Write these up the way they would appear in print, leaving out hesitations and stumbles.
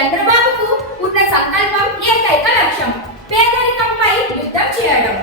చంద్రబాబుకు ఉన్న సంకల్పం ఏకైక లక్ష్యం పేదరికంపై యుద్ధం చేయడం.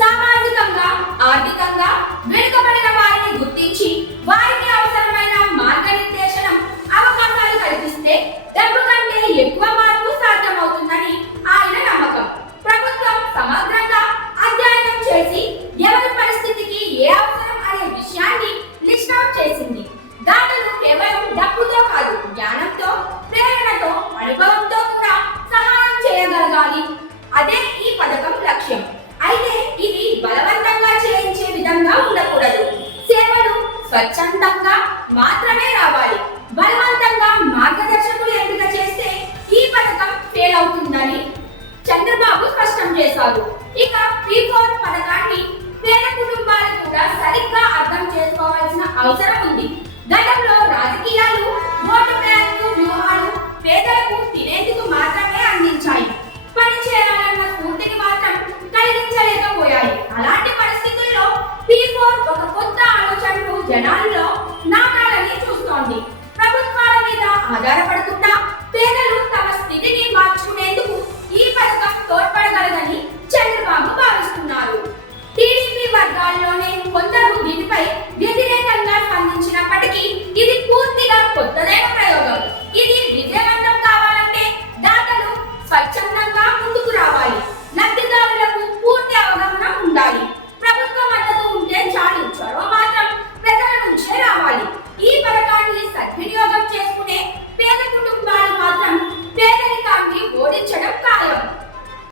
సామాజికంగా, ఆర్థికంగా వెనుకబడిన వారిని గుర్తించి వారికి అవసరమైన మార్గనిర్దేశనం, అవకాశాలు కల్పిస్తే డబ్బు కంటే ఎక్కువ మార్పు సాధ్యమవుతుందని ఆయన నమ్మకం. ప్రభుత్వం సమగ్రంగా అధ్యయనం చేసి ఎవరి పరిస్థితికి ఏ అవసరం అనే విషయాన్ని లిస్ట్ అవుట్ చేసింది. దాతలు కేవలం డబ్బుతో కాదు, జ్ఞానంతో, ప్రేరణతో, అనుభవంతో కూడా సహాయం చేయగలగాలి. అదే ఈ పథకం లక్ష్యం. అయితే ఇది బలవంతంగా చేయించే విధంగా ఉండకూడదు. సేవలు స్వచ్ఛందంగా మాత్రమే రావాలి. బలవంతంగా మార్గదర్శకులు ఎంపిక చేస్తే ఈ పథకం ఫెయిల్ అవుతుందని చంద్రబాబు స్పష్టం చేశారు. ఇక P4 పథకాన్ని పేద కుటుంబాలు కూడా సరిగ్గా అర్థం చేసుకోవాల్సిన అవసరం ఉంది. గతంలో రాజకీయాలు, ఓటు బ్యాంకు వ్యూహాలు పేదలకు తినేందుకు మాత్రమే అందించాయి. పని చేయాలన్న స్ఫూర్తిని మాత్రం కలిగించలేకపోయాయి. అలాంటి పరిస్థితుల్లో P4 ఒక కొత్త ఆలోచనను జనాల్లో నాటాలని చూస్తోంది. ప్రభుత్వాల మీద ఆధారపడుతున్న పేదలు తమ స్థితిని మార్చుకునేందుకు ఈ పథకం తోడ్పడగలదని చంద్రబాబు భావిస్తున్నారు. టీడీపీ వర్గాల్లోనే కొందరు దీనిపై వ్యతిరేకంగా స్పందించినప్పటికీ ఇది పూర్తిగా కొత్తదే